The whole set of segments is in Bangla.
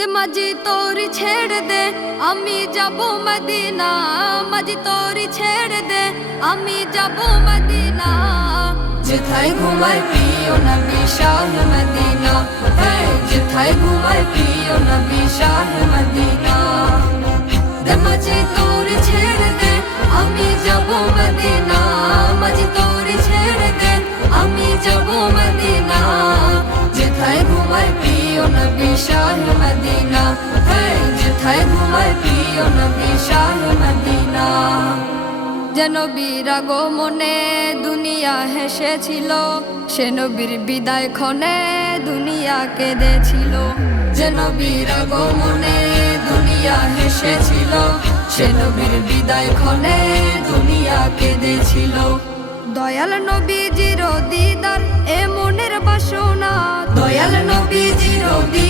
দে মাঝি তোরি ছেড়ে দে, আমি যাব মদিনা। মাঝি তোরি ছেড়ে দে, আমি যাব মদিনা। যেথায় ঘুমায় প্রিয় নবী শাহ মদিনা যেথায় ঘুমায় প্রিয় নবী শাহ মদিনা। দে মাঝি তোরি ছেড়ে দে, আমি যাব মদিনা। মাঝি তোরি ছেড়ে দে, আমি যাব মদিনা শাহ মদিনা। হ্যাঁ যেথায় ঘুমায় প্রিয় নবী শাহ মদিনা। যেন বিরাগো মনে দুনিয়া হেসেছিল, সে নবীর বিদায় ক্ষণে দুনিয়া কেঁদেছিল। যেন বিরাগো মনে দুনিয়া হেসেছিল, সে নবীর বিদায় ক্ষণে দুনিয়া কেঁদেছিল। দয়াল নবীজির দিদার এ মনের বাসনা, দয়াল নবীজির দিদার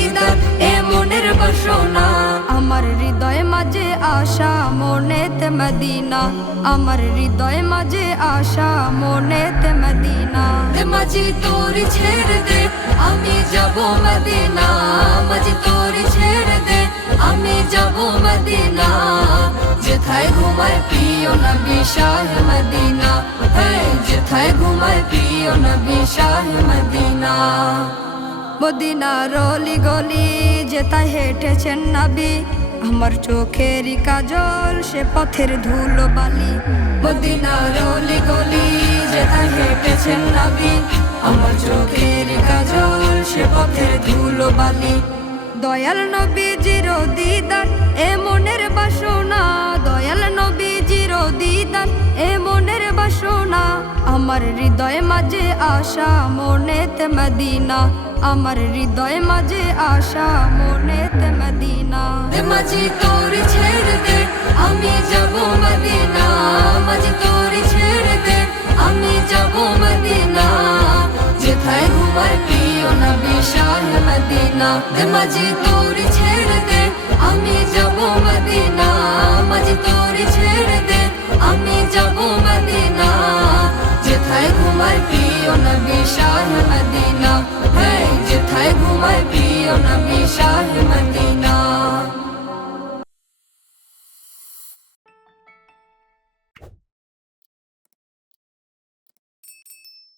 মদিনা। আমার হৃদয় মাঝে আশা মনেতে মদিনা। মাঝি তোরি ছেড়ে দে আমি যাব মদিনা। মাঝি তোরি ছেড়ে দে আমি যাব মদিনা। যেথায় ঘুমায় প্রিয় নবী শাহ মদিনা। হ্যাঁ যেথায় ঘুমায় প্রিয় নবী শাহ মদিনা। মদিনা রলি গলি যেতায় হেঁটেছেন নাবি। আমার চোখের কাজল, সে পথের ধুলো বালি মদিনা রলি গলি যেতায় হেঁটেছেন নাবি আমার চোখের কাজল, সে পথের ধুলো বালি দয়াল নবীজির দিদার, এ মনের বাসনা। দয়াল নবীজির দিদার, এ মনের বাসনা। আমার হৃদয় মাঝে আশা, মনেতে মদিনা। আমার হৃদয় মাঝে আশা, মনেতে মাঝি তোর ছেড়ে দে, আমি যাব মদিনা। মাঝি তোর ছেড়ে দে, আমি যাব মদিনা। যেথায় ঘুমায় প্রিয় নবী শাহ মদিনা। মাঝি তোর ছেড়ে দে, আমি যাব মদিনা। মাঝি তোর ছেড়ে দে, আমি যাব মদিনা। যেথায় ঘুমায় প্রিয় নবী শাহ মদিনা। হ্যাঁ যেথায় ঘুমায় প্রিয় নবী শাহ মদিনা।